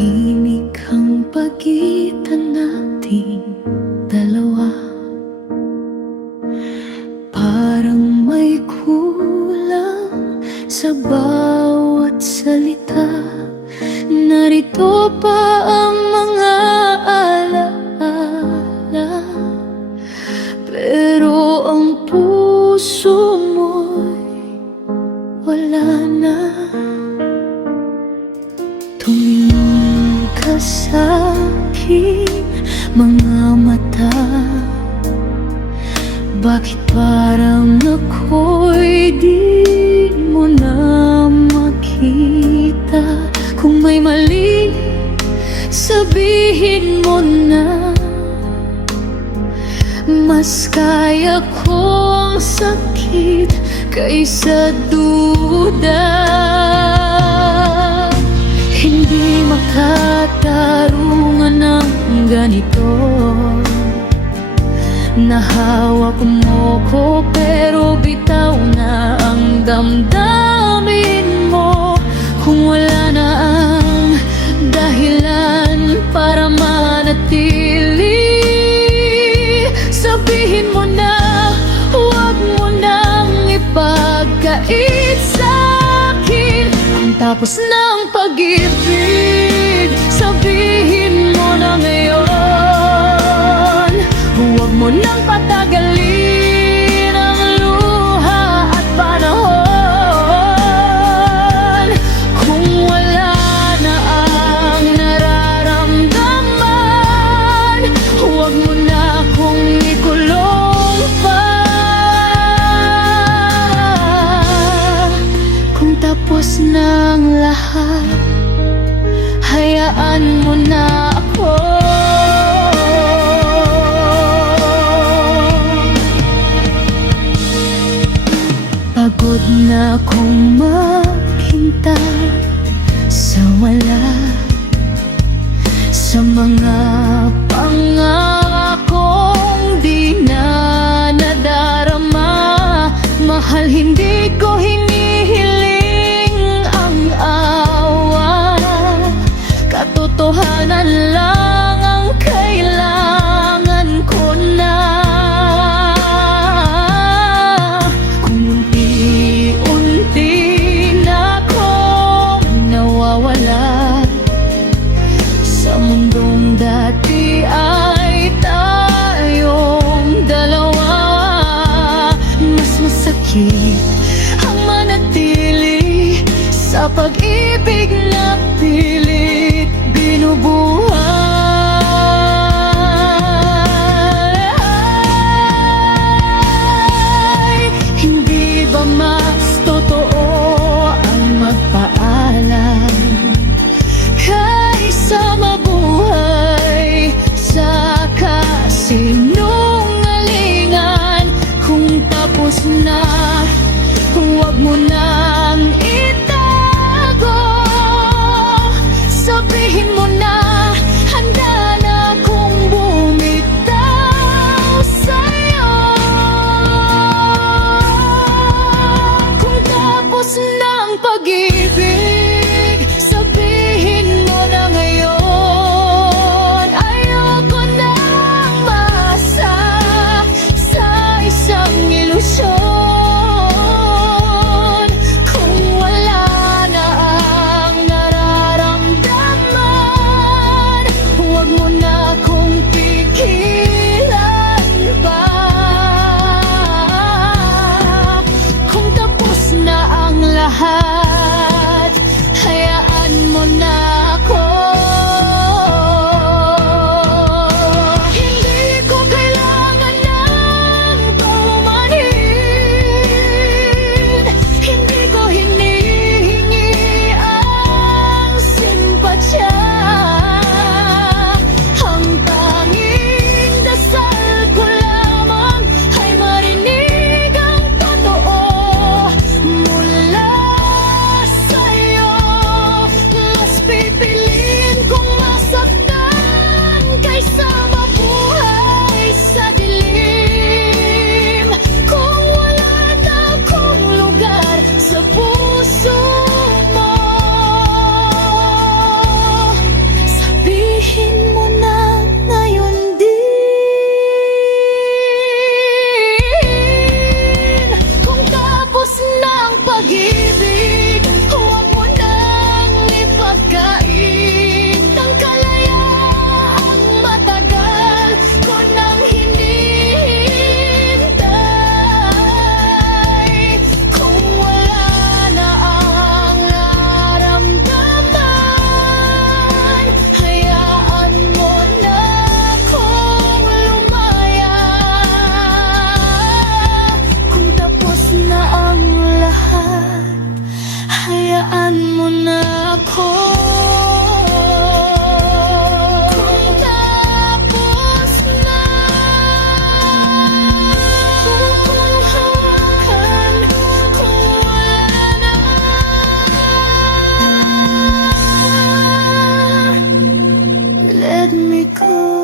Tahimik ang pagitan nating dalawa. Parang may kulang sa bawat salita. Narito pa ang mga alaala, pero ang puso mo'y wala na. Tumingin ka sa'king mga mata. Bakit parang ako'y di mo na makita? Kung may mali, sabihin mo na. Mas kaya ko ang sakit kaysa duda. Hindi makatarungan ng ganito. Nahawak mo ko pero bitaw na ang damdamin mo. Kung wala na ang dahilan para manatili, sabihin mo na, huwag mo nang ipagkait sa'kin. Kung tapos ng pag-ibig, sabihin mo na ngayon. Huwag mo nang patagalin ang luha at panahon. Kung wala na ang nararamdaman, huwag mo na akong ikulong pa. Kung tapos ng lahat, hayaan mo na ako. Pagod na akong maghintay sa wala, sa mga pangakong di na nadarama. Mahal, hindi ko hinihiling ang awa. Katotohanan lang ang kailangan ko na. Kung unti-unti Let me go.